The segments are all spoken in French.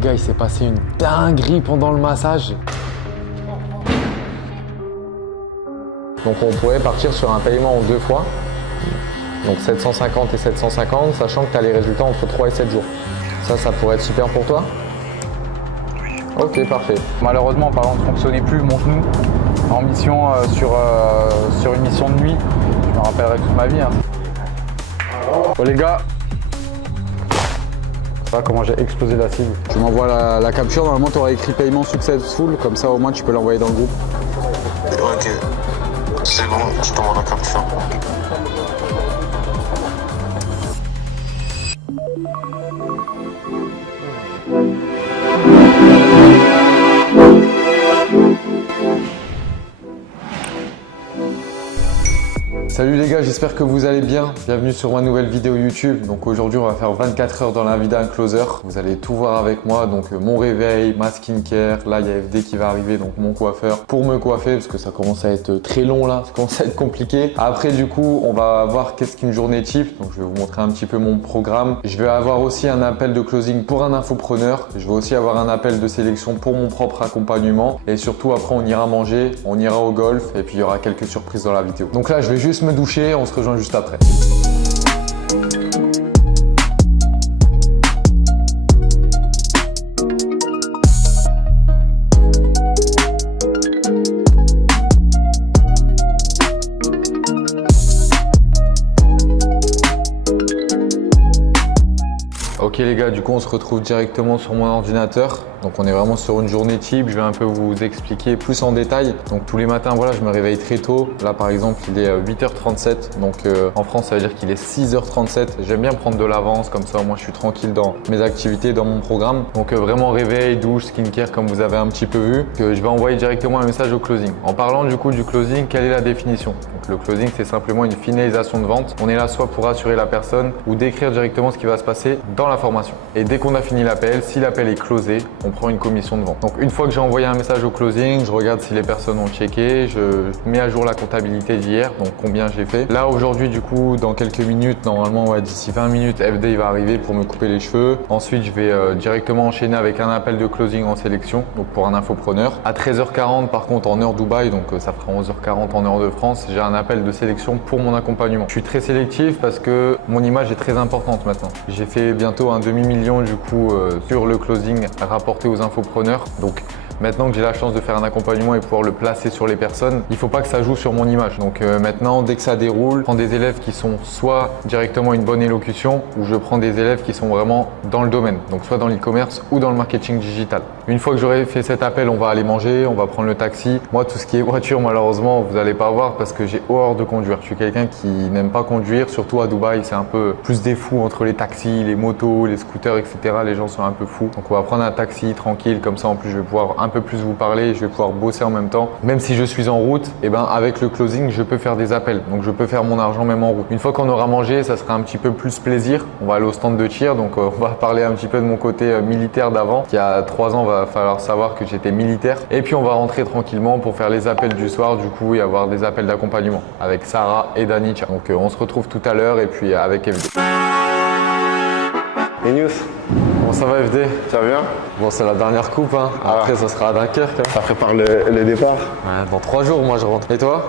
gars, il s'est passé une dinguerie pendant le massage. Donc on pourrait partir sur un paiement en 2 fois. Donc 750 et 750, sachant que tu as les résultats entre 3 et 7 jours. Ça pourrait être super pour toi? Ok, parfait. Malheureusement, par contre, ne fonctionnait plus mon genou en mission sur une mission de nuit. Je me rappellerai toute ma vie. Hein. Oh les gars, voilà comment j'ai explosé la cible. Tu m'envoies la capture, normalement tu auras écrit paiement successful, comme ça au moins tu peux l'envoyer dans le groupe. Ok, c'est bon, je t'envoie la capture. Salut les gars, j'espère que vous allez bien. Bienvenue sur ma nouvelle vidéo YouTube. Donc aujourd'hui, on va faire 24 heures dans la vie d'un closer. Vous allez tout voir avec moi. Donc mon réveil, ma skincare. Là, il y a FD qui va arriver, donc mon coiffeur, pour me coiffer parce que ça commence à être très long là. Ça commence à être compliqué. Après, du coup, on va voir qu'est-ce qu'une journée type. Donc je vais vous montrer un petit peu mon programme. Je vais avoir aussi un appel de closing pour un infopreneur. Je vais aussi avoir un appel de sélection pour mon propre accompagnement. Et surtout, après, on ira manger, on ira au golf et puis il y aura quelques surprises dans la vidéo. Donc là, je vais juste me doucher, on se rejoint juste après. Ok les gars, du coup on se retrouve directement sur mon ordinateur. Donc on est vraiment sur une journée type, je vais un peu vous expliquer plus en détail. Donc tous les matins, voilà, je me réveille très tôt. Là par exemple, il est 8h37, donc en France ça veut dire qu'il est 6h37. J'aime bien prendre de l'avance, comme ça moi je suis tranquille dans mes activités, dans mon programme. Donc vraiment réveil, douche, skincare comme vous avez un petit peu vu. Je vais envoyer directement un message au closing. En parlant du coup du closing, quelle est la définition? Donc le closing c'est simplement une finalisation de vente. On est là soit pour rassurer la personne ou décrire directement ce qui va se passer dans la formation. Et dès qu'on a fini l'appel, si l'appel est closé, on prend une commission de vente. Donc une fois que j'ai envoyé un message au closing, je regarde si les personnes ont checké, je mets à jour la comptabilité d'hier, donc combien j'ai fait. Là aujourd'hui du coup, dans quelques minutes, normalement ouais, d'ici 20 minutes, FD il va arriver pour me couper les cheveux. Ensuite je vais directement enchaîner avec un appel de closing en sélection, donc pour un infopreneur. À 13h40 par contre en heure Dubaï, donc ça fera 11h40 en heure de France, j'ai un appel de sélection pour mon accompagnement. Je suis très sélectif parce que mon image est très importante maintenant. J'ai fait bientôt un demi-million du coup sur le closing rapporté aux infopreneurs. Donc maintenant que j'ai la chance de faire un accompagnement et pouvoir le placer sur les personnes, il ne faut pas que ça joue sur mon image. Donc maintenant, dès que ça déroule, je prends des élèves qui sont soit directement une bonne élocution ou je prends des élèves qui sont vraiment dans le domaine, donc soit dans l'e-commerce ou dans le marketing digital. Une fois que j'aurai fait cet appel, on va aller manger, on va prendre le taxi. Moi, tout ce qui est voiture, malheureusement, vous n'allez pas voir parce que j'ai horreur de conduire. Je suis quelqu'un qui n'aime pas conduire, surtout à Dubaï, c'est un peu plus des fous entre les taxis, les motos, les scooters, etc. Les gens sont un peu fous. Donc on va prendre un taxi tranquille, comme ça en plus je vais pouvoir un peu plus vous parler, je vais pouvoir bosser en même temps. Même si je suis en route, et ben avec le closing, je peux faire des appels. Donc je peux faire mon argent même en route. Une fois qu'on aura mangé, ça sera un petit peu plus plaisir. On va aller au stand de tir, donc on va parler un petit peu de mon côté militaire d'avant. Il y a 3 ans, va falloir savoir que j'étais militaire. Et puis on va rentrer tranquillement pour faire les appels du soir, du coup, et avoir des appels d'accompagnement avec Sarah et Danicha. Donc on se retrouve tout à l'heure et puis avec FD. Et News, Bon, ça va FD? ça va bien? Bon, c'est la dernière coupe, hein. Après ça sera à Dunkerque. Hein. Ça prépare le départ. Ouais, dans 3 jours, moi je rentre. Et toi?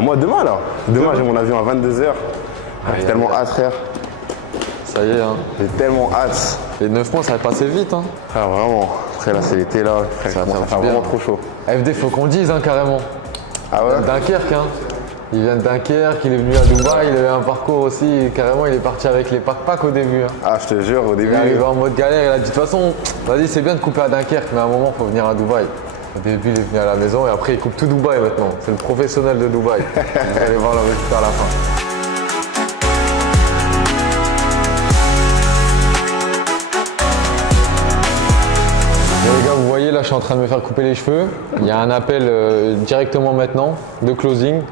Moi demain alors. Demain j'ai mon avion à 22h. J'ai tellement hâte frère. Ça y est, hein. J'ai tellement hâte. Les 9 mois, ça va passer vite, hein. Ah vraiment. Après là c'est l'été là. Frère, Ça va ça va faire faire bien. vraiment trop chaud. FD, faut qu'on le dise, hein, carrément. Ah ouais? Dunkerque, hein. Il vient de Dunkerque, il est venu à Dubaï, il avait un parcours aussi, carrément il est parti avec les pack-pack au début. Hein. Ah je te jure au Il début. est arrivé en mode galère, il a dit de toute façon, vas-y c'est bien de couper à Dunkerque, mais à un moment il faut venir à Dubaï. Au début il est venu à la maison et après il coupe tout Dubaï maintenant. C'est le professionnel de Dubaï. Vous allez voir le résultat à la fin. Bon les gars, vous voyez là je suis en train de me faire couper les cheveux. Il y a un appel directement maintenant de closing.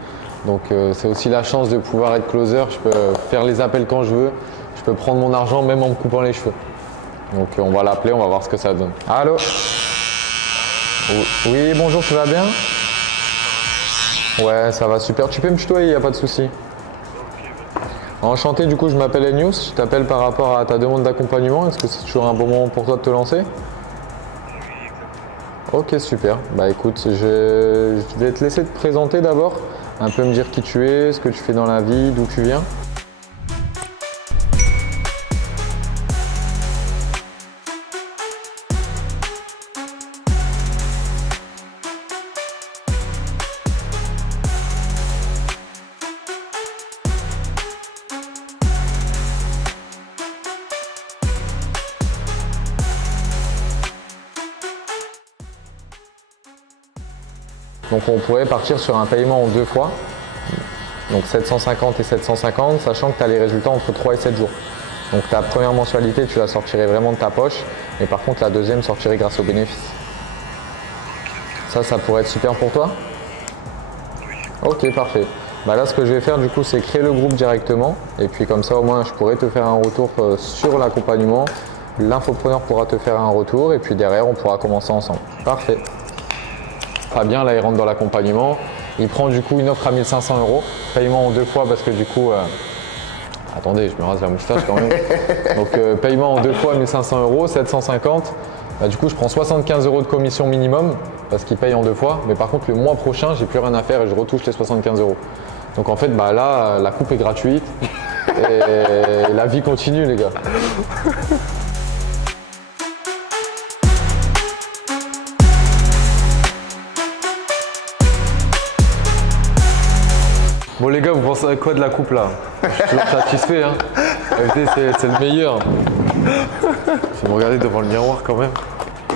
Donc c'est aussi la chance de pouvoir être closer. Je peux faire les appels quand je veux. Je peux prendre mon argent même en me coupant les cheveux. Donc on va l'appeler, on va voir ce que ça donne. Allô? Oui, bonjour, tu vas bien? Ouais, ça va super. Tu peux me tutoyer, il n'y a pas de souci. Enchanté, du coup, je m'appelle Enius. Je t'appelle par rapport à ta demande d'accompagnement. Est-ce que c'est toujours un bon moment pour toi de te lancer? Ok, super. Bah écoute, je vais te laisser te présenter d'abord, un peu me dire qui tu es, ce que tu fais dans la vie, d'où tu viens. Donc on pourrait partir sur un paiement en 2 fois, donc 750 et 750, sachant que tu as les résultats entre 3 et 7 jours. Donc ta première mensualité, tu la sortirais vraiment de ta poche, mais par contre la deuxième sortirait grâce aux bénéfices. Ça pourrait être super pour toi? Ok, parfait. Bah là, ce que je vais faire du coup, c'est créer le groupe directement, et puis comme ça au moins je pourrais te faire un retour sur l'accompagnement, l'infopreneur pourra te faire un retour, et puis derrière on pourra commencer ensemble. Parfait. Fabien, là, il rentre dans l'accompagnement. Il prend du coup une offre à 1 500 €, paiement en 2 fois parce que du coup, attendez, je me rase la moustache quand même. Donc paiement en 2 fois 1 500 €, 750. Bah, du coup, je prends 75 € de commission minimum parce qu'il paye en 2 fois. Mais par contre, le mois prochain, j'ai plus rien à faire et je retouche les 75 €. Donc en fait, bah, là, la coupe est gratuite et la vie continue, les gars. Bon les gars, vous pensez à quoi de la coupe là? Je suis toujours satisfait, hein. FD, c'est le meilleur. Je vais me regarder devant le miroir quand même.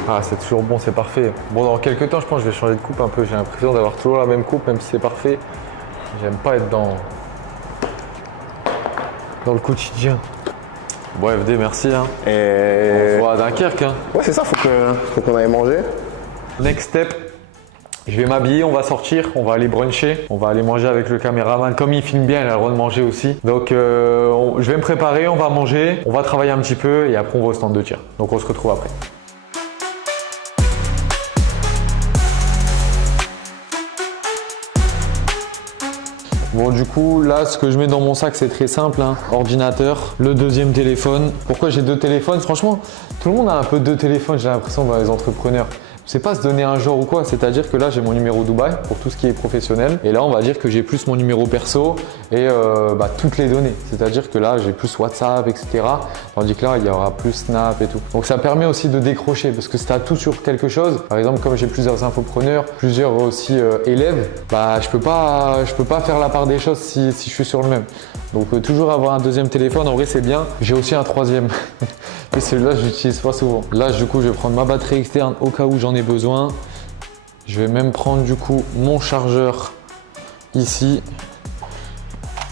Ah, c'est toujours bon, c'est parfait. Bon, dans quelques temps, je pense que je vais changer de coupe un peu. J'ai l'impression d'avoir toujours la même coupe, même si c'est parfait. J'aime pas être dans le quotidien. Bon FD, merci, hein. Et... On se voit à Dunkerque, hein. Ouais, c'est ça, faut qu'on aille manger. Next step. Je vais m'habiller, on va sortir, on va aller bruncher, on va aller manger avec le caméraman. Comme il filme bien, il a le droit de manger aussi. Donc je vais me préparer, on va manger, on va travailler un petit peu et après on va au stand de tir. Donc on se retrouve après. Bon du coup là ce que je mets dans mon sac c'est très simple, hein. Ordinateur, le deuxième téléphone. Pourquoi j'ai 2 téléphones? Franchement tout le monde a un peu 2 téléphones, j'ai l'impression, dans les entrepreneurs. C'est pas se donner un genre ou quoi, c'est-à-dire que là j'ai mon numéro Dubaï pour tout ce qui est professionnel et là on va dire que j'ai plus mon numéro perso et toutes les données, c'est-à-dire que là j'ai plus WhatsApp, etc. Tandis que là il y aura plus Snap et tout. Donc ça permet aussi de décrocher parce que si tu as tout sur quelque chose, par exemple comme j'ai plusieurs infopreneurs, plusieurs aussi élèves, bah je peux pas faire la part des choses si je suis sur le même. Donc toujours avoir un deuxième téléphone, en vrai c'est bien. J'ai aussi un troisième. Et celui-là je l'utilise pas souvent. Là du coup je vais prendre ma batterie externe au cas où j'en ai besoin. Je vais même prendre du coup mon chargeur ici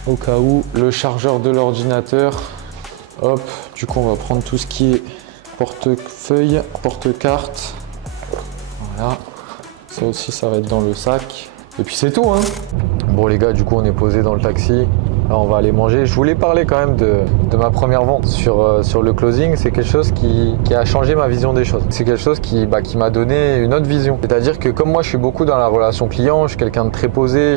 au cas où, le chargeur de l'ordinateur. Hop, du coup on va prendre tout ce qui est portefeuille, porte-carte. Voilà, ça aussi ça va être dans le sac. Et puis c'est tout, hein. Bon les gars, du coup on est posé dans le taxi. Là, on va aller manger. Je voulais parler quand même de ma première vente sur le closing. C'est quelque chose qui a changé ma vision des choses. C'est quelque chose qui m'a donné une autre vision. C'est-à-dire que comme moi, je suis beaucoup dans la relation client, je suis quelqu'un de très posé,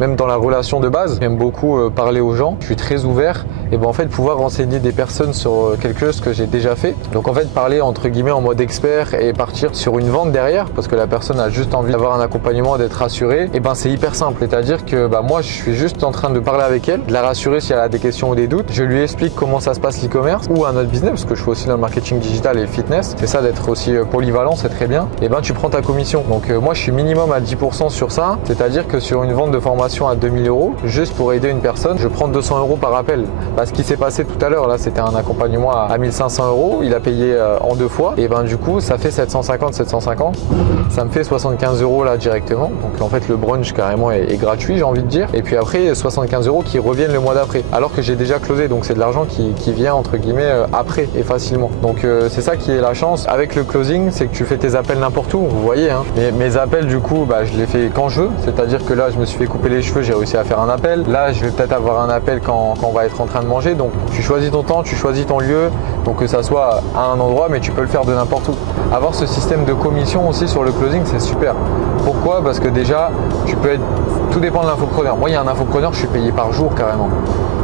même dans la relation de base, j'aime beaucoup parler aux gens. Je suis très ouvert. Et ben en fait, pouvoir renseigner des personnes sur quelque chose que j'ai déjà fait. Donc en fait, parler entre guillemets en mode expert et partir sur une vente derrière, parce que la personne a juste envie d'avoir un accompagnement, d'être rassurée. Et ben c'est hyper simple. C'est-à-dire que moi, je suis juste en train de parler avec elle, de la rassurer si elle a des questions ou des doutes. Je lui explique comment ça se passe l'e-commerce ou un autre business, parce que je fais aussi dans le marketing digital et le fitness. C'est ça d'être aussi polyvalent, c'est très bien. Et ben tu prends ta commission. Donc moi je suis minimum à 10% sur ça, c'est-à-dire que sur une vente de formation à 2000 €, juste pour aider une personne, je prends 200 € par appel. Ce qui s'est passé tout à l'heure, là c'était un accompagnement à 1500 €, il a payé en 2 fois. Et ben du coup ça fait 750, ça me fait 75 € là directement. Donc en fait le brunch carrément est gratuit, j'ai envie de dire. Et puis après 75 € qui reviennent le mois d'après, alors que j'ai déjà closé, donc c'est de l'argent qui vient entre guillemets après et facilement. Donc c'est ça qui est la chance avec le closing, c'est que tu fais tes appels n'importe où, vous voyez, hein. Mes appels du coup je les fais quand je veux, c'est-à-dire que là je me suis fait couper les cheveux, j'ai réussi à faire un appel. Là je vais peut-être avoir un appel quand on va être en train de manger. Donc tu choisis ton temps, tu choisis ton lieu, donc que ça soit à un endroit, mais tu peux le faire de n'importe où. Avoir ce système de commission aussi sur le closing, c'est super. Pourquoi? Parce que déjà tu peux être, tout dépend de l'infopreneur. Moi il y a un infopreneur, je suis payé par jour carrément.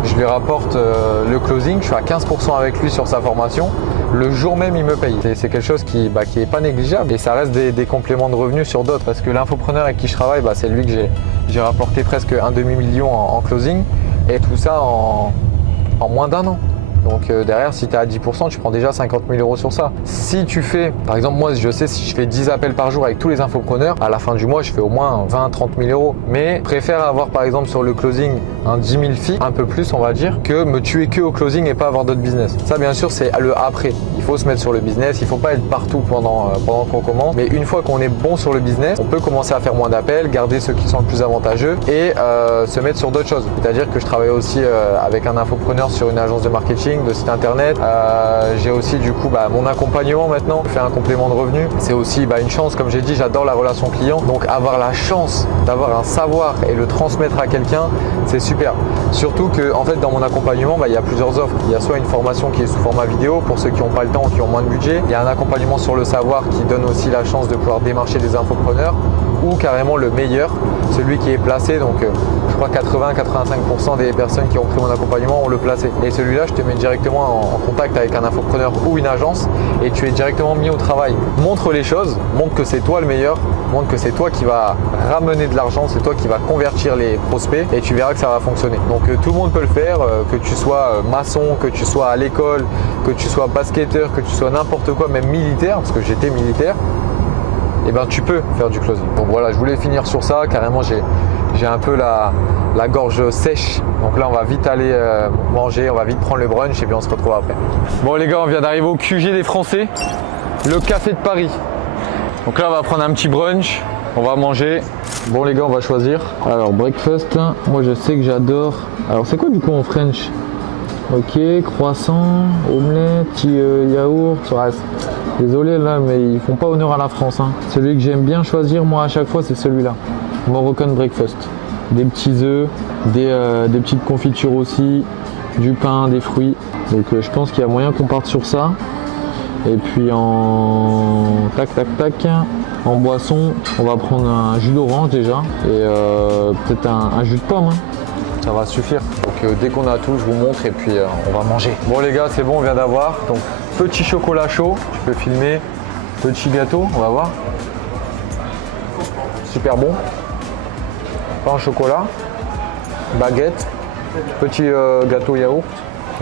Je lui rapporte le closing, je suis à 15% avec lui sur sa formation le jour même il me paye. C'est quelque chose qui est pas négligeable et ça reste des compléments de revenus sur d'autres parce que l'infopreneur avec qui je travaille, c'est lui que j'ai rapporté presque un demi-million en closing et tout ça en moins d'un an. Donc derrière, si tu es à 10%, tu prends déjà 50 000 € sur ça. Si tu fais, par exemple, moi je sais si je fais 10 appels par jour avec tous les infopreneurs, à la fin du mois, je fais au moins 20-30 000 €. Mais je préfère avoir par exemple sur le closing un 10 000 fees, un peu plus on va dire, que me tuer que au closing et pas avoir d'autres business. Ça bien sûr c'est le après. Il faut se mettre sur le business, il faut pas être partout pendant qu'on commence. Mais une fois qu'on est bon sur le business, on peut commencer à faire moins d'appels, garder ceux qui sont le plus avantageux et se mettre sur d'autres choses. C'est-à-dire que je travaille aussi avec un infopreneur sur une agence de marketing, de site internet. J'ai aussi du coup mon accompagnement maintenant, je fais un complément de revenu. C'est aussi une chance, comme j'ai dit, j'adore la relation client. Donc avoir la chance d'avoir un savoir et le transmettre à quelqu'un, c'est super. Surtout que en fait dans mon accompagnement, il y a plusieurs offres. Il y a soit une formation qui est sous format vidéo pour ceux qui n'ont pas le temps, qui ont moins de budget. Il y a un accompagnement sur le savoir qui donne aussi la chance de pouvoir démarcher des infopreneurs ou carrément le meilleur, celui qui est placé. Donc je crois 80-85% des personnes qui ont pris mon accompagnement ont le placé. Et celui-là, je te mets directement en contact avec un infopreneur ou une agence et tu es directement mis au travail. Montre les choses, montre que c'est toi le meilleur, montre que c'est toi qui va ramener de l'argent, c'est toi qui va convertir les prospects et tu verras que ça va fonctionner. Donc tout le monde peut le faire, que tu sois maçon, que tu sois à l'école, que tu sois basketteur, que tu sois n'importe quoi, même militaire, parce que j'étais militaire. Tu peux faire du closing. Donc voilà, je voulais finir sur ça. Carrément, j'ai un peu la gorge sèche. Donc là, on va vite aller manger, on va vite prendre le brunch et puis on se retrouve après. Bon les gars, on vient d'arriver au QG des Français, le café de Paris. Donc là, on va prendre un petit brunch, on va manger. Bon les gars, on va choisir. Alors breakfast, moi je sais que j'adore. Alors c'est quoi du coup en French? Ok, croissant, omelette, petit yaourt. Désolé là, mais ils font pas honneur à la France. Celui que j'aime bien choisir moi à chaque fois, c'est celui-là. Moroccan breakfast. Des petits œufs, des petites confitures aussi, du pain, des fruits. Donc je pense qu'il y a moyen qu'on parte sur ça. Et puis en en boisson, on va prendre un jus d'orange déjà et peut-être un jus de pomme. Ça va suffire. Donc dès qu'on a tout, je vous montre et puis on va manger. Bon les gars, c'est bon, on vient d'avoir. Donc petit chocolat chaud, je peux filmer. Petit gâteau, on va voir. Super bon. Pain au chocolat, baguette, petit gâteau yaourt,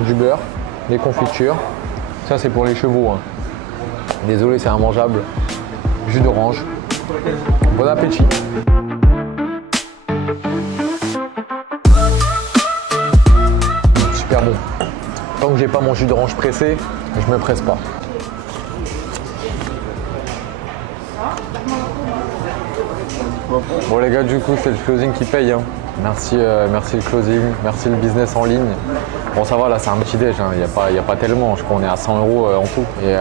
du beurre, des confitures. Ça c'est pour les chevaux. Désolé, c'est immangeable. Jus d'orange. Bon appétit. Super bon. Tant que j'ai pas mon jus d'orange pressé, je me presse pas. Bon les gars, du coup c'est le closing qui paye. Merci le closing, merci le business en ligne. Bon ça va, là c'est un petit déj, il n'y a pas tellement, je crois qu'on est à 100 € en tout. Et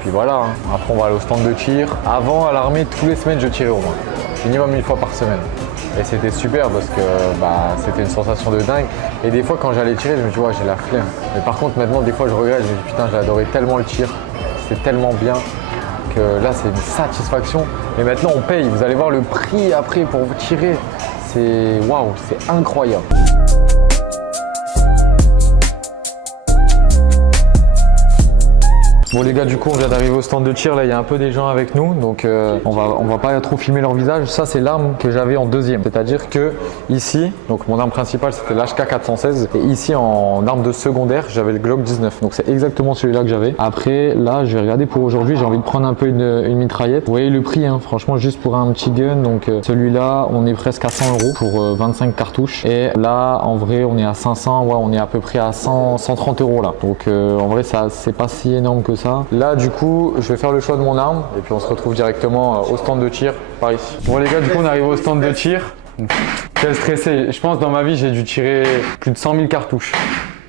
puis voilà, après on va aller au stand de tir. Avant à l'armée, tous les semaines je tirais au moins, minimum une fois par semaine. Et c'était super parce que c'était une sensation de dingue. Et des fois quand j'allais tirer, je me dis ouais, j'ai la flemme. Mais par contre maintenant des fois je regrette, je me dis putain j'ai adoré tellement le tir, c'était tellement bien. Que là c'est une satisfaction. Mais maintenant on paye, vous allez voir le prix après pour vous tirer. C'est waouh, c'est incroyable. Bon les gars, du coup on vient d'arriver au stand de tir, là il y a un peu des gens avec nous, donc on va pas trop filmer leur visage. Ça c'est l'arme que j'avais en deuxième, c'est-à-dire que ici, donc mon arme principale c'était l'HK 416 et ici en arme de secondaire j'avais le Glock 19, donc c'est exactement celui-là que j'avais. Après là je vais regarder pour aujourd'hui, j'ai envie de prendre un peu une mitraillette. Vous voyez le prix, franchement juste pour un petit gun, donc celui-là on est presque à 100 € pour 25 cartouches et là en vrai on est à 500, ouais on est à peu près à 130 € là. Donc en vrai ça c'est pas si énorme que ça. Là du coup je vais faire le choix de mon arme et puis on se retrouve directement au stand de tir par ici. Bon les gars, du coup on arrive au stand de tir. Quel stressé, je pense dans ma vie j'ai dû tirer plus de 100 000 cartouches.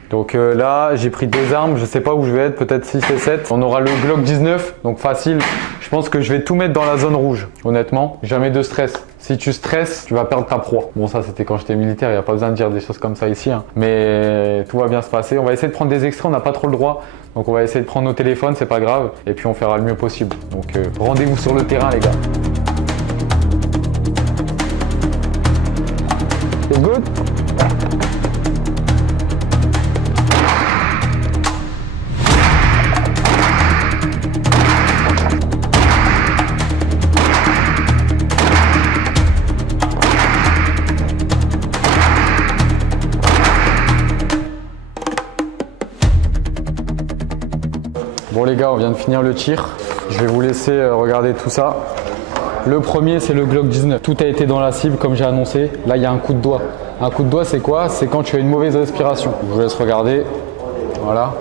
Donc là j'ai pris deux armes, je sais pas où je vais être, peut-être 6 et 7. On aura le Glock 19, donc facile. Je pense que je vais tout mettre dans la zone rouge, honnêtement. Jamais de stress. Si tu stresses, tu vas perdre ta proie. Bon ça c'était quand j'étais militaire, il n'y a pas besoin de dire des choses comme ça ici. Mais tout va bien se passer. On va essayer de prendre des extraits, on n'a pas trop le droit. Donc on va essayer de prendre nos téléphones, c'est pas grave. Et puis on fera le mieux possible. Donc rendez-vous sur le terrain les gars. C'est good? les gars, on vient de finir le tir. Je vais vous laisser regarder tout ça. Le premier, c'est le Glock 19. Tout a été dans la cible comme j'ai annoncé. Là, il y a un coup de doigt. Un coup de doigt, c'est quoi? C'est quand tu as une mauvaise respiration. Je vous laisse regarder. Voilà.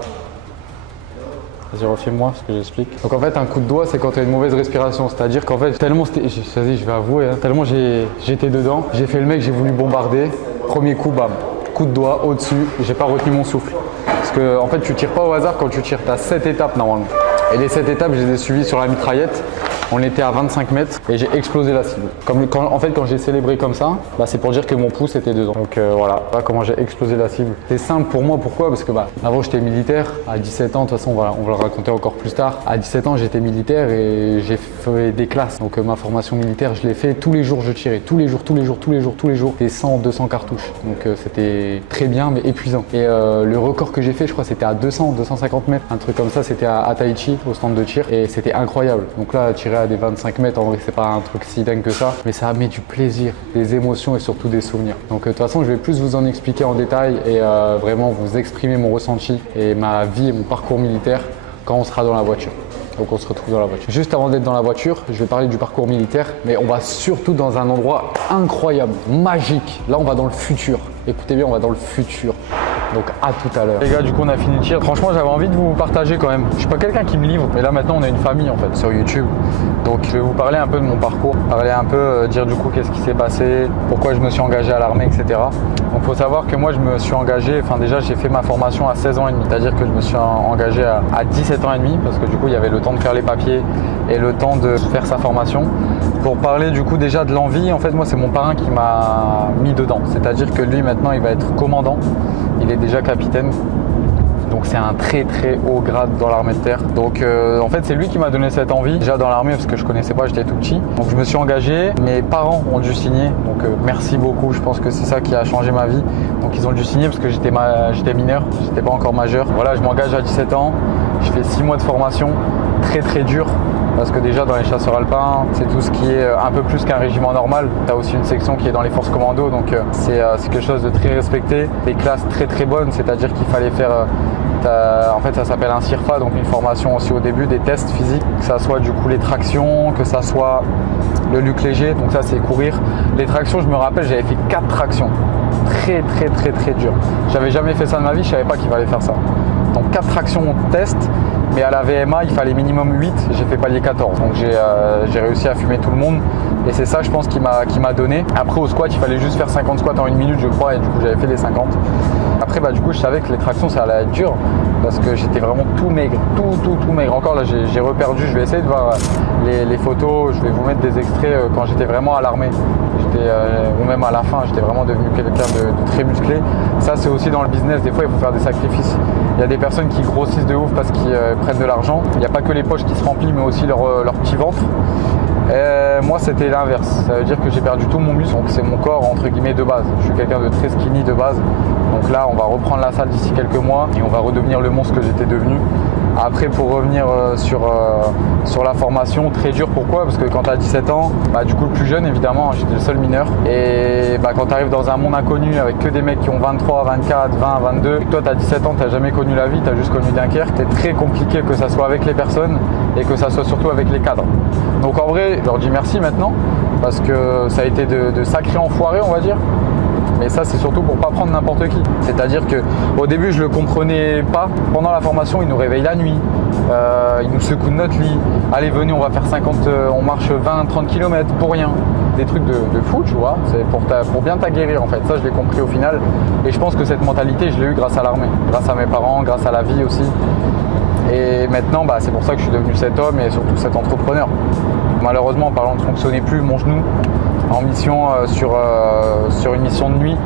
Vas-y, refilme-moi ce que j'explique. Donc en fait, un coup de doigt, c'est quand tu as une mauvaise respiration. C'est-à-dire qu'en fait, tellement c'était... Vas-y, je vais avouer, hein, tellement j'étais dedans, j'ai fait le mec, j'ai voulu bombarder. Premier coup, bam. Coup de doigt au-dessus, j'ai pas retenu mon souffle. Parce que en fait, tu tires pas au hasard quand tu tires. Tu as 7 étapes normalement. Et les 7 étapes, je les ai suivies sur la mitraillette. On était à 25 mètres et j'ai explosé la cible. En fait, quand j'ai célébré comme ça, bah, c'est pour dire que mon pouce était dedans. Donc voilà comment j'ai explosé la cible. C'est simple pour moi, pourquoi? Parce que avant j'étais militaire, à 17 ans, de toute façon on va le raconter encore plus tard. À 17 ans j'étais militaire et j'ai fait des classes. Donc ma formation militaire, je l'ai fait tous les jours, je tirais. Tous les jours. Des 100, 200 cartouches. Donc c'était très bien mais épuisant. Et le record que j'ai fait, je crois c'était à 200, 250 mètres. Un truc comme ça, c'était à Tahiti, au stand de tir. Et c'était incroyable. Donc là, tirer à des 25 mètres, en vrai c'est pas un truc si dingue que ça, mais ça a mis du plaisir, des émotions et surtout des souvenirs. Donc de toute façon je vais plus vous en expliquer en détail et vraiment vous exprimer mon ressenti et ma vie et mon parcours militaire quand on sera dans la voiture. Donc on se retrouve dans la voiture. Juste avant d'être dans la voiture, je vais parler du parcours militaire, mais on va surtout dans un endroit incroyable, magique. Là on va dans le futur. Écoutez bien, on va dans le futur. Donc à tout à l'heure. Les gars, du coup on a fini le tir. Franchement j'avais envie de vous partager quand même. Je suis pas quelqu'un qui me livre, mais là maintenant on a une famille en fait sur YouTube. Donc je vais vous parler un peu de mon parcours, parler un peu, dire du coup qu'est-ce qui s'est passé, pourquoi je me suis engagé à l'armée, etc. Donc il faut savoir que moi je me suis engagé, déjà j'ai fait ma formation à 16 ans et demi. C'est-à-dire que je me suis engagé à 17 ans et demi parce que du coup il y avait le temps de faire les papiers et le temps de faire sa formation. Pour parler du coup déjà de l'envie, en fait moi c'est mon parrain qui m'a mis dedans. C'est-à-dire que lui maintenant il va être commandant. Il est déjà capitaine, donc c'est un très haut grade dans l'armée de terre. Donc en fait c'est lui qui m'a donné cette envie, déjà dans l'armée parce que je connaissais pas, j'étais tout petit. Donc je me suis engagé, mes parents ont dû signer, donc merci beaucoup, je pense que c'est ça qui a changé ma vie. Donc ils ont dû signer parce que j'étais mineur, j'étais pas encore majeur. Voilà, je m'engage à 17 ans, je fais 6 mois de formation, très dur. Parce que déjà dans les chasseurs alpins, c'est tout ce qui est un peu plus qu'un régiment normal. Tu as aussi une section qui est dans les forces commando, donc c'est quelque chose de très respecté. Des classes très bonnes, c'est-à-dire qu'il fallait faire, en fait ça s'appelle un CIRFA, donc une formation aussi au début, des tests physiques, que ça soit du coup les tractions, que ça soit le luc léger, donc ça c'est courir. Les tractions, je me rappelle, j'avais fait 4 tractions, très dur. J'avais jamais fait ça de ma vie, je savais pas qu'il fallait faire ça. Donc 4 tractions test. Mais à la VMA, il fallait minimum 8, j'ai fait palier 14. Donc j'ai réussi à fumer tout le monde. Et c'est ça, je pense, qui m'a donné. Après, au squat, il fallait juste faire 50 squats en 1 minute, je crois. Et du coup, j'avais fait les 50. Après, du coup, je savais que les tractions, ça allait être dur. Parce que j'étais vraiment tout maigre. Tout maigre. Encore là, j'ai reperdu. Je vais essayer de voir les photos. Je vais vous mettre des extraits quand j'étais vraiment à l'armée. Ou même à la fin, j'étais vraiment devenu quelqu'un de très musclé. Ça, c'est aussi dans le business. Des fois, il faut faire des sacrifices. Il y a des personnes qui grossissent de ouf parce qu'ils prennent de l'argent. Il n'y a pas que les poches qui se remplissent, mais aussi leur petit ventre. Moi, c'était l'inverse. Ça veut dire que j'ai perdu tout mon muscle. Donc, c'est mon corps, entre guillemets, de base. Je suis quelqu'un de très skinny de base. Donc là, on va reprendre la salle d'ici quelques mois et on va redevenir le monstre que j'étais devenu. Après, pour revenir sur la formation, très dur. Pourquoi? Parce que quand tu as 17 ans, du coup le plus jeune évidemment, j'étais le seul mineur. Et quand tu arrives dans un monde inconnu avec que des mecs qui ont 23, 24, 20, 22, et que toi tu as 17 ans, tu n'as jamais connu la vie, tu as juste connu Dunkerque, c'est très compliqué que ça soit avec les personnes et que ça soit surtout avec les cadres. Donc en vrai, je leur dis merci maintenant parce que ça a été de sacrés enfoirés, on va dire. Mais ça, c'est surtout pour pas prendre n'importe qui. C'est-à-dire qu'au début, je le comprenais pas. Pendant la formation, ils nous réveillent la nuit. Ils nous secouent de notre lit. Allez, venez, on va faire 50, on marche 20-30 km pour rien. Des trucs de fou, tu vois. C'est pour bien t'aguerrir, en fait. Ça, je l'ai compris au final. Et je pense que cette mentalité, je l'ai eue grâce à l'armée. Grâce à mes parents, grâce à la vie aussi. Et maintenant, c'est pour ça que je suis devenu cet homme et surtout cet entrepreneur. Malheureusement, en parlant de fonctionner plus, mon genou, en mission sur une mission de nuit,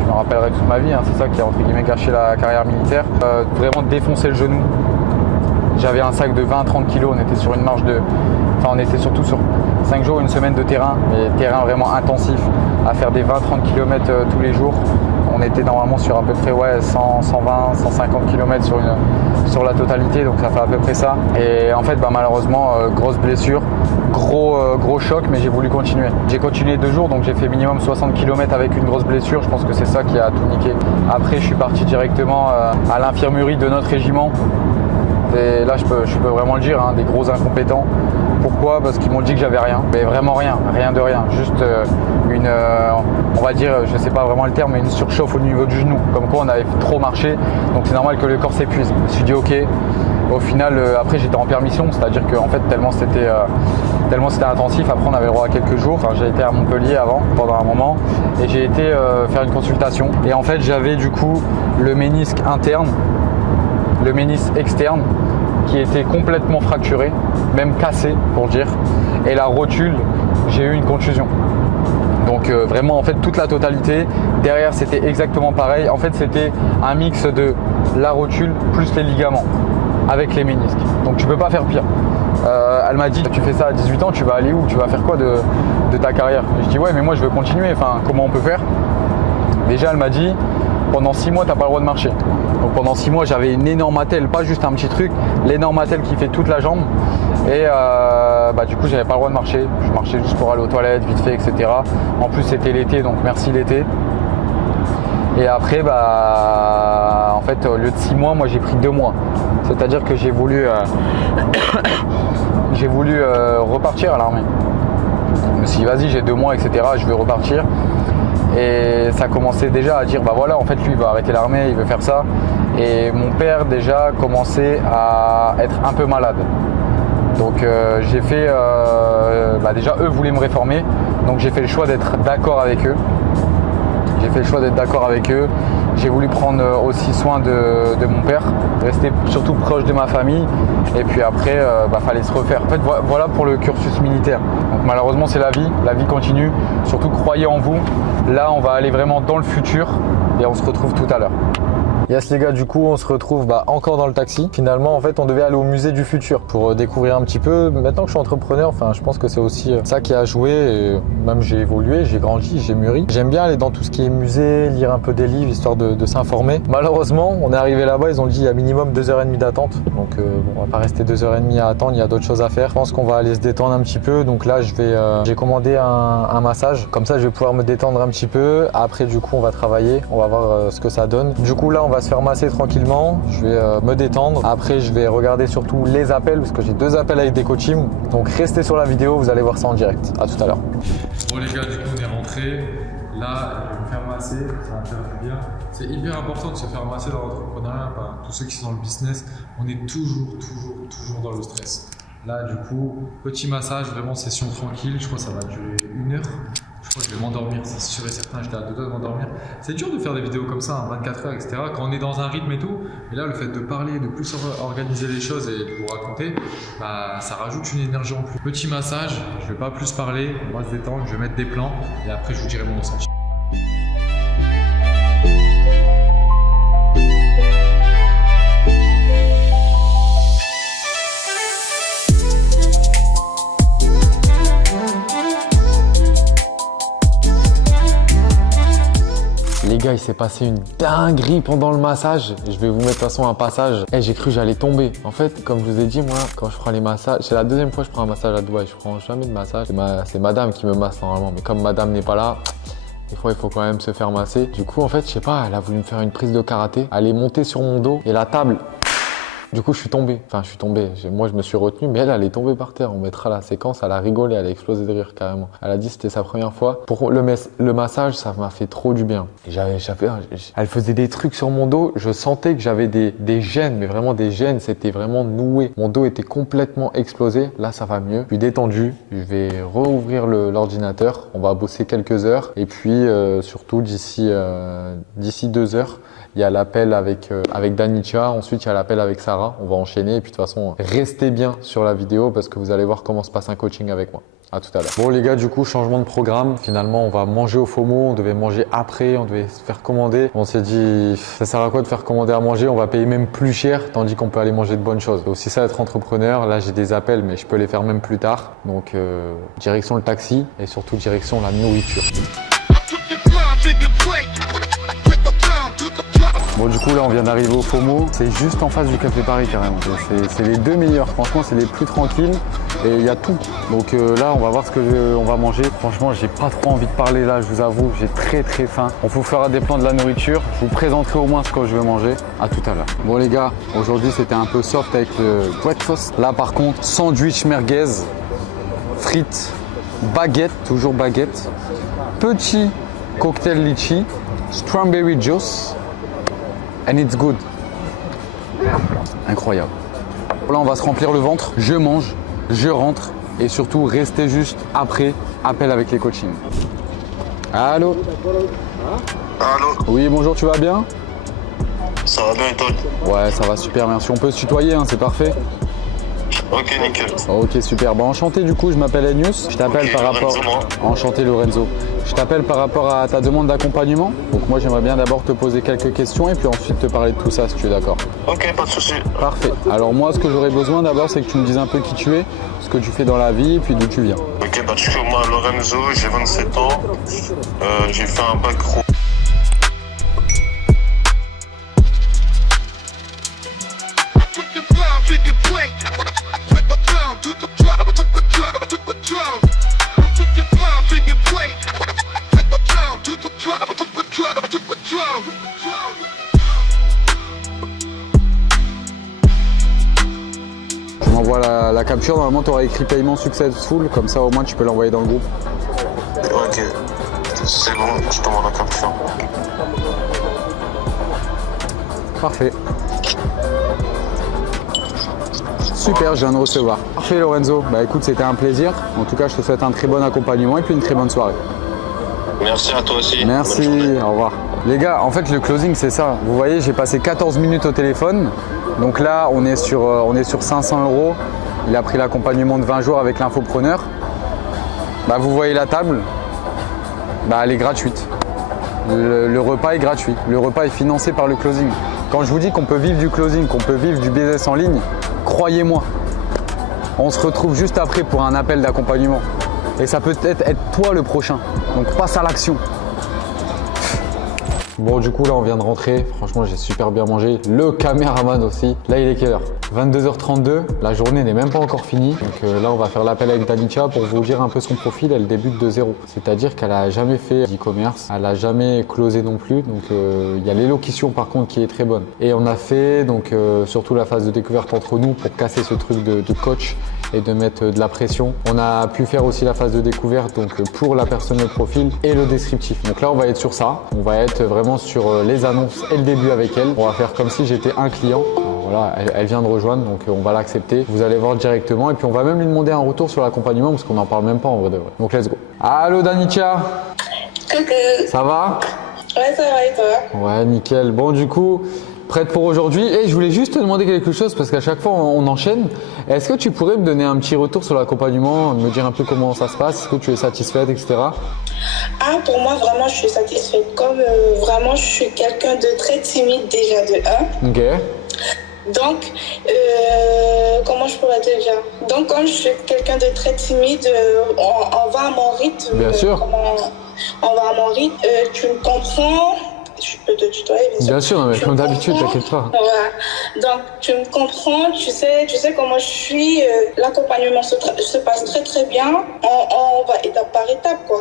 je me rappellerai toute ma vie, c'est ça qui a entre guillemets gâché la carrière militaire, vraiment défoncer le genou. J'avais un sac de 20-30 kg, on était sur une marche on était surtout sur 5 jours, une semaine de terrain, mais terrain vraiment intensif, à faire des 20-30 km tous les jours. On était normalement sur à peu près 100, 120, 150 km sur la totalité, donc ça fait à peu près ça. Et en fait, malheureusement, grosse blessure, gros choc, mais j'ai voulu continuer. J'ai continué 2 jours, donc j'ai fait minimum 60 km avec une grosse blessure. Je pense que c'est ça qui a tout niqué. Après, je suis parti directement à l'infirmerie de notre régiment. Là, je peux vraiment le dire, hein, des gros incompétents. Pourquoi? Parce qu'ils m'ont dit que j'avais rien. Mais vraiment rien, rien de rien. Juste on va dire, je sais pas vraiment le terme, mais une surchauffe au niveau du genou. Comme quoi on avait trop marché, donc c'est normal que le corps s'épuise. Je me suis dit ok. Au final, après j'étais en permission, c'est-à-dire que en fait tellement c'était intensif. Après on avait le droit à quelques jours. Enfin, j'ai été à Montpellier avant, pendant un moment, et j'ai été faire une consultation. Et en fait j'avais du coup le ménisque interne, le ménisque externe, qui était complètement fracturé, même cassé pour dire, et la rotule, j'ai eu une contusion. Donc vraiment en fait toute la totalité. Derrière c'était exactement pareil. En fait c'était un mix de la rotule plus les ligaments avec les ménisques. Donc tu peux pas faire pire. Elle m'a dit tu fais ça à 18 ans, tu vas aller où? Tu vas faire quoi de ta carrière? Et je dis ouais mais moi je veux continuer, enfin comment on peut faire? Déjà elle m'a dit pendant 6 mois t'as pas le droit de marcher. Donc pendant 6 mois j'avais une énorme attelle, pas juste un petit truc, l'énorme attelle qui fait toute la jambe. Et du coup j'avais pas le droit de marcher, je marchais juste pour aller aux toilettes vite fait, etc. En plus c'était l'été, donc merci l'été. Et après en fait au lieu de 6 mois, moi j'ai pris 2 mois. C'est-à-dire que j'ai voulu repartir à l'armée. Je me suis dit vas-y j'ai 2 mois, etc. Je vais repartir. Et ça commençait déjà à dire bah voilà en fait lui il va arrêter l'armée, il veut faire ça. Et mon père déjà commençait à être un peu malade. Donc j'ai fait, déjà eux voulaient me réformer, donc j'ai fait le choix d'être d'accord avec eux. J'ai voulu prendre aussi soin de mon père, rester surtout proche de ma famille, et puis après fallait se refaire. En fait voilà pour le cursus militaire. Donc malheureusement c'est la vie continue, surtout croyez en vous. Là on va aller vraiment dans le futur et on se retrouve tout à l'heure. Yes les gars, du coup on se retrouve encore dans le taxi. Finalement en fait on devait aller au musée du futur pour découvrir un petit peu. Maintenant que je suis entrepreneur, enfin je pense que c'est aussi ça qui a joué. Et même j'ai évolué, j'ai grandi, j'ai mûri. J'aime bien aller dans tout ce qui est musée, lire un peu des livres histoire de s'informer. Malheureusement on est arrivé là-bas, ils ont dit il y a minimum 2h30 d'attente. Donc on va pas rester 2h30 à attendre, il y a d'autres choses à faire. Je pense qu'on va aller se détendre un petit peu. Donc là j'ai commandé un massage. Comme ça je vais pouvoir me détendre un petit peu. Après du coup on va travailler, on va voir ce que ça donne. Du coup là on va se faire masser tranquillement, je vais me détendre. Après je vais regarder surtout les appels parce que j'ai 2 appels avec des coachings. Donc restez sur la vidéo, vous allez voir ça en direct. À tout à l'heure. Bon les gars, du coup on est rentré. Là je vais me faire masser, ça va me faire du bien. C'est hyper important de se faire masser dans l'entrepreneuriat. Enfin, tous ceux qui sont dans le business, on est toujours dans le stress. Là du coup, petit massage, vraiment session tranquille. Je crois que ça va durer 1 heure. Je crois que je vais m'endormir, c'est sûr et certain, j'étais à 2 doigts de m'endormir. C'est dur de faire des vidéos comme ça, 24 heures, etc. Quand on est dans un rythme et tout, et là le fait de parler, de plus organiser les choses et de vous raconter, ça rajoute une énergie en plus. Petit massage, je vais pas plus parler, on va se détendre, je vais mettre des plans et après je vous dirai mon ressenti. Les gars, il s'est passé une dinguerie pendant le massage. Je vais vous mettre de toute façon un passage. J'ai cru que j'allais tomber. En fait, comme je vous ai dit, moi, quand je prends les massages, c'est la 2e fois que je prends un massage à Dubaï. Je prends jamais de massage. C'est madame qui me masse normalement. Mais comme madame n'est pas là, des fois, il faut quand même se faire masser. Du coup, en fait, je sais pas, elle a voulu me faire une prise de karaté. Elle est montée sur mon dos et la table. Du coup, je suis tombé. Enfin, je suis tombé. Moi, je me suis retenu, mais elle est tombée par terre. On mettra la séquence. Elle a rigolé, elle a explosé de rire carrément. Elle a dit que c'était sa première fois. Pour le massage, ça m'a fait trop du bien. Et elle faisait des trucs sur mon dos. Je sentais que j'avais des gènes, mais vraiment des gènes. C'était vraiment noué. Mon dos était complètement explosé. Là, ça va mieux. Je suis détendu. Je vais rouvrir l'ordinateur. On va bosser quelques heures. Et puis, surtout, d'ici 2 heures, il y a l'appel avec Danicha, ensuite il y a l'appel avec Sarah, on va enchaîner et puis de toute façon restez bien sur la vidéo parce que vous allez voir comment se passe un coaching avec moi. À tout à l'heure. Bon les gars, du coup changement de programme, finalement on va manger au FOMO, on devait manger après, on devait se faire commander. On s'est dit ça sert à quoi de faire commander à manger, on va payer même plus cher tandis qu'on peut aller manger de bonnes choses. C'est aussi ça être entrepreneur, là j'ai des appels mais je peux les faire même plus tard. Donc direction le taxi et surtout direction la nourriture. Bon du coup là on vient d'arriver au FOMO, c'est juste en face du Café Paris carrément. C'est les 2 meilleurs, franchement c'est les plus tranquilles. et il y a tout. Donc là, on va voir ce on va manger. Franchement, j'ai pas trop envie de parler là, je vous avoue, j'ai très très faim. On vous fera des plans de la nourriture. Je vous présenterai au moins ce que je vais manger. À tout à l'heure. Bon les gars, aujourd'hui c'était un peu soft avec le breakfast. Là par contre, sandwich merguez, frites, baguette, toujours baguette, petit cocktail litchi, strawberry juice, and it's good. Incroyable. Là on va se remplir le ventre, je mange, je rentre et surtout restez juste après, appel avec les coachings. Allô? Allô? Oui bonjour, tu vas bien? Ça va bien et toi? Ouais ça va super, merci. On peut se tutoyer, hein, c'est parfait. Ok, nickel. Ok super, bon, enchanté du coup, je m'appelle Enius. Je t'appelle Ok, par rapport... Lorenzo, moi. Enchanté Lorenzo. Je t'appelle par rapport à ta demande d'accompagnement. Donc moi j'aimerais bien d'abord te poser quelques questions et puis ensuite te parler de tout ça si tu es d'accord. Ok, pas de souci. Parfait. Alors moi ce que j'aurais besoin d'abord c'est que tu me dises un peu qui tu es, ce que tu fais dans la vie et puis d'où tu viens. Ok, bah du coup, moi, Lorenzo, j'ai 27 ans. J'ai fait un bac pro. Tu m'envoies la capture, normalement tu auras écrit paiement successful, comme ça au moins tu peux l'envoyer dans le groupe. Ok, c'est bon, je t'envoie la capture. Parfait. Super, je viens de recevoir. Parfait Lorenzo, bah écoute c'était un plaisir. En tout cas je te souhaite un très bon accompagnement et puis une très bonne soirée. Merci à toi aussi. Bonne Merci, journée. au revoir. Les gars, en fait le closing c'est ça. Vous voyez, j'ai passé 14 minutes au téléphone. Donc là, on est sur 500 €. Il a pris l'accompagnement de 20 jours avec l'infopreneur. Bah, vous voyez la table, bah, elle est gratuite. Le repas est gratuit. Le repas est financé par le closing. Quand je vous dis qu'on peut vivre du closing, qu'on peut vivre du business en ligne, croyez-moi, on se retrouve juste après pour un appel d'accompagnement. Et ça peut être toi le prochain. Donc passe à l'action. Bon du coup là on vient de rentrer, franchement j'ai super bien mangé, le caméraman aussi. Là il est quelle heure? 22h32, la journée n'est même pas encore finie. Donc là on va faire l'appel avec Danica pour vous dire un peu son profil, elle débute de zéro. C'est-à-dire qu'elle a jamais fait d'e-commerce, elle a jamais closé non plus. Donc il y a l'élocution par contre qui est très bonne. Et on a fait donc surtout la phase de découverte entre nous pour casser ce truc de coach et de mettre de la pression. On a pu faire aussi la phase de découverte donc pour la personne, le profil et le descriptif. Donc là on va être sur ça, on va être vraiment sur les annonces et le début avec elle. On va faire comme si j'étais un client. Voilà, elle vient de rejoindre donc on va l'accepter. Vous allez voir directement et puis on va même lui demander un retour sur l'accompagnement parce qu'on n'en parle même pas en vrai de vrai. Donc let's go. Allô Danitia. Coucou. Ça va? Ouais, ça va et toi? Ouais, nickel. Bon du coup, prête pour aujourd'hui. Et je voulais juste te demander quelque chose parce qu'à chaque fois on enchaîne. Est-ce que tu pourrais me donner un petit retour sur l'accompagnement, me dire un peu comment ça se passe, est-ce que tu es satisfaite, etc. Ah, pour moi, vraiment, je suis satisfaite. Comme vraiment, je suis quelqu'un de très timide déjà de 1. Ok. Donc, comment je pourrais te dire? Donc, comme je suis quelqu'un de très timide, on va à mon rythme. Bien sûr. On va à mon rythme. Tu me comprends? Je peux te tutoyer, Bien sûr, mais Tu comme me d'habitude, comprends? t'inquiète pas. Voilà. Donc, tu me comprends, tu sais comment je suis. L'accompagnement se passe très très bien. On va étape par étape, quoi.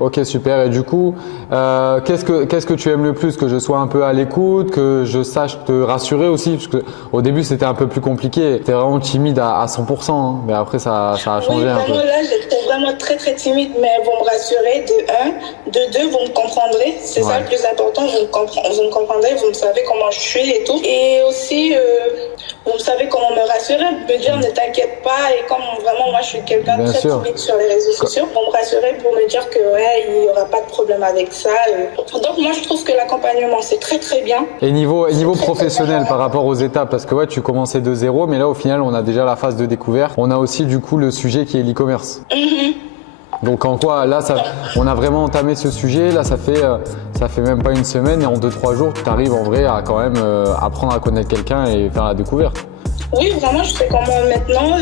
Ok, super. Et du coup, qu'est-ce que tu aimes le plus? Que je sois un peu à l'écoute, que je sache te rassurer aussi? Parce que au début, c'était un peu plus compliqué. T'es vraiment timide à 100%, hein. Mais après, ça a changé oui, un peu. Vraiment, là, j'étais vraiment très très timide, mais vous me rassurez de 1. De 2, vous me comprendrez. C'est ça Ouais. le plus important. Vous me comprendrez, vous me savez comment je suis et tout. Et aussi, vous savez comment me rassurer, me dire ne t'inquiète pas. Et comme vraiment, moi, je suis quelqu'un de Bien très sûr. timide sur les réseaux sociaux, vous me rassurer pour me dire que ouais, il n'y aura pas de problème avec ça. Donc, moi, je trouve que l'accompagnement, c'est très très bien. Et niveau professionnel par rapport aux étapes, parce que ouais, tu commençais de zéro, mais là, au final, on a déjà la phase de découverte. On a aussi, du coup, le sujet qui est l'e-commerce. Donc en quoi, là, on a vraiment entamé ce sujet, là ça fait même pas une semaine et en 2-3 jours, tu arrives en vrai à quand même apprendre à connaître quelqu'un et faire la découverte. Oui, vraiment, je sais comment maintenant,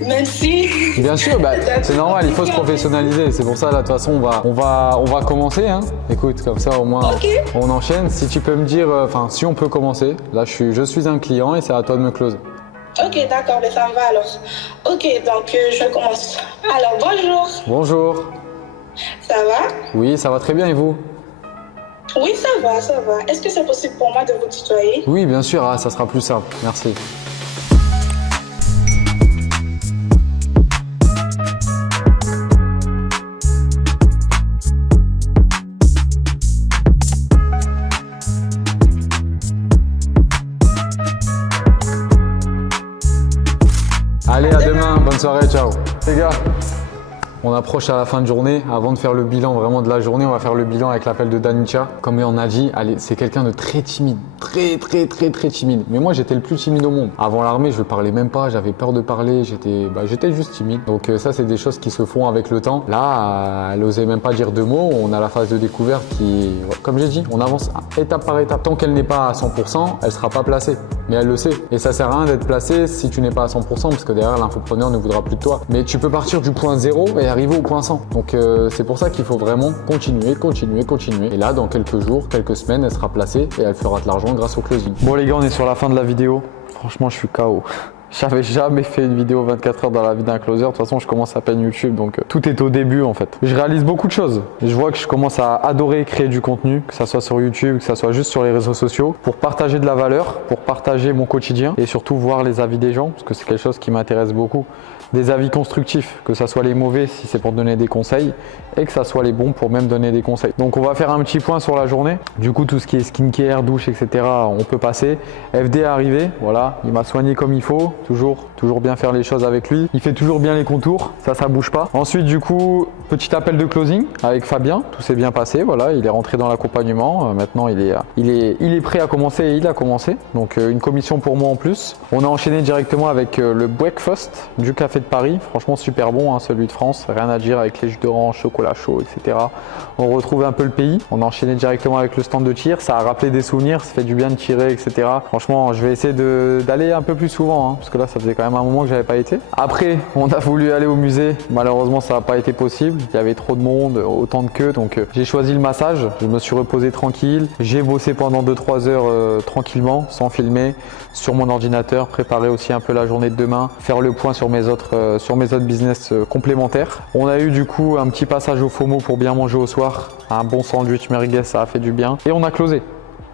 même si... Bien sûr, bah, c'est normal, il faut se professionnaliser, c'est pour ça, là, de toute façon, on va commencer, hein. Écoute, comme ça, au moins, Ok. on enchaîne. Si tu peux me dire, si on peut commencer, là, je suis un client et c'est à toi de me closer. Ok, d'accord, ben ça me va alors. Ok, donc je commence. Alors, bonjour, Bonjour. ça va? Oui, ça va très bien et vous? Oui, ça va, ça va. Est-ce que c'est possible pour moi de vous tutoyer? Oui, bien sûr, ça sera plus simple. Merci. Allez, à demain. Bonne soirée. Ciao. Les gars, on approche à la fin de journée. Avant de faire le bilan vraiment de la journée, on va faire le bilan avec l'appel de Danicha. Comme on a dit, allez, c'est quelqu'un de très timide. Très timide. Mais moi, j'étais le plus timide au monde. Avant l'armée, je ne parlais même pas. J'avais peur de parler. J'étais juste timide. Donc ça, c'est des choses qui se font avec le temps. Là, elle n'osait même pas dire 2 mots. On a la phase de découverte qui, comme j'ai dit, on avance étape par étape. Tant qu'elle n'est pas à 100%, elle ne sera pas placée. Mais elle le sait. Et ça sert à rien d'être placé si tu n'es pas à 100% parce que derrière, l'infopreneur ne voudra plus de toi. Mais tu peux partir du point 0 et arriver au point 100. Donc c'est pour ça qu'il faut vraiment continuer. Et là, dans quelques jours, quelques semaines, elle sera placée et elle fera de l'argent grâce au closing. Bon les gars, on est sur la fin de la vidéo. Franchement, je suis KO. J'avais jamais fait une vidéo 24 heures dans la vie d'un closer. De toute façon, je commence à peine YouTube, donc tout est au début en fait. Je réalise beaucoup de choses. Je vois que je commence à adorer créer du contenu, que ça soit sur YouTube, que ça soit juste sur les réseaux sociaux, pour partager de la valeur, pour partager mon quotidien et surtout voir les avis des gens, parce que c'est quelque chose qui m'intéresse beaucoup. Des avis constructifs, que ça soit les mauvais si c'est pour donner des conseils et que ça soit les bons pour même donner des conseils. Donc on va faire un petit point sur la journée. Du coup, tout ce qui est skincare, douche, etc., on peut passer. FD est arrivé, voilà, il m'a soigné comme il faut, toujours bien faire les choses avec lui. Il fait toujours bien les contours, ça bouge pas. Ensuite, du coup, petit appel de closing avec Fabien, tout s'est bien passé, voilà, il est rentré dans l'accompagnement. Maintenant, il est prêt à commencer et il a commencé. Donc une commission pour moi en plus. On a enchaîné directement avec le breakfast du café de Paris, franchement super bon, hein, celui de France, rien à dire avec les jus d'orange, chocolat chaud, etc. On retrouve un peu le pays. On a enchaîné directement avec le stand de tir, ça a rappelé des souvenirs, ça fait du bien de tirer, etc. Franchement, je vais essayer d'aller un peu plus souvent, hein, parce que là, ça faisait quand même un moment que j'avais pas été. Après, on a voulu aller au musée, malheureusement, ça n'a pas été possible. Il y avait trop de monde, autant de queues, donc j'ai choisi le massage. Je me suis reposé tranquille. J'ai bossé pendant 2-3 heures tranquillement, sans filmer, sur mon ordinateur, préparer aussi un peu la journée de demain, faire le point sur mes autres business complémentaires. On a eu du coup un petit passage au FOMO pour bien manger au soir, un bon sandwich merguez, ça a fait du bien. Et on a closé.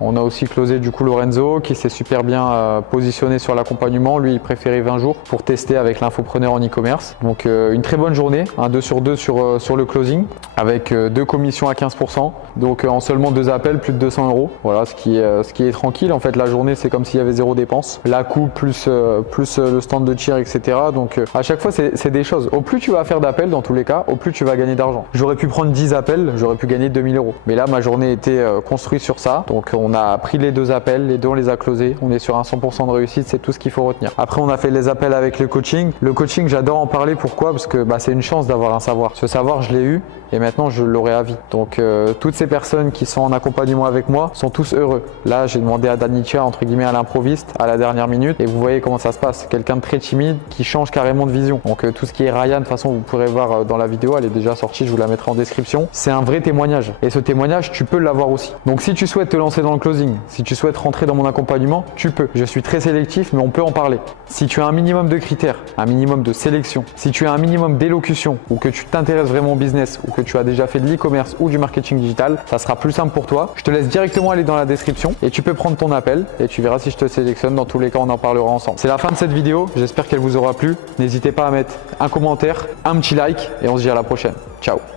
On a aussi closé du coup Lorenzo qui s'est super bien positionné sur l'accompagnement. Lui, il préférait 20 jours pour tester avec l'infopreneur en e-commerce. Donc une très bonne journée, un 2 sur 2 sur le closing avec 2 commissions à 15%. Donc en seulement 2 appels, plus de 200 €. Voilà, ce qui est tranquille. En fait, la journée, c'est comme s'il y avait 0 dépense. La coupe plus le stand de tir, etc. Donc à chaque fois, c'est des choses. Au plus tu vas faire d'appels, dans tous les cas, au plus tu vas gagner d'argent. J'aurais pu prendre 10 appels, j'aurais pu gagner 2000 €. Mais là, ma journée était construite sur ça. Donc on a pris les 2 appels, les 2 on les a closés, on est sur un 100% de réussite, c'est tout ce qu'il faut retenir. Après on a fait les appels avec le coaching. Le coaching, j'adore en parler, pourquoi? Parce que c'est une chance d'avoir un savoir. Ce savoir, je l'ai eu et maintenant je l'aurai à vie. Donc toutes ces personnes qui sont en accompagnement avec moi sont tous heureux. Là j'ai demandé à Danicha, entre guillemets à l'improviste, à la dernière minute, et vous voyez comment ça se passe. Quelqu'un de très timide qui change carrément de vision. Donc tout ce qui est Ryan, de toute façon vous pourrez voir dans la vidéo, elle est déjà sortie, je vous la mettrai en description. C'est un vrai témoignage et ce témoignage tu peux l'avoir aussi. Donc si tu souhaites te lancer dans le closing, si tu souhaites rentrer dans mon accompagnement, tu peux. Je suis très sélectif, mais on peut en parler. Si tu as un minimum de critères, un minimum de sélection, si tu as un minimum d'élocution ou que tu t'intéresses vraiment au business ou que tu as déjà fait de l'e-commerce ou du marketing digital, ça sera plus simple pour toi. Je te laisse directement aller dans la description et tu peux prendre ton appel et tu verras si je te sélectionne. Dans tous les cas, on en parlera ensemble. C'est la fin de cette vidéo. J'espère qu'elle vous aura plu. N'hésitez pas à mettre un commentaire, un petit like et on se dit à la prochaine. Ciao.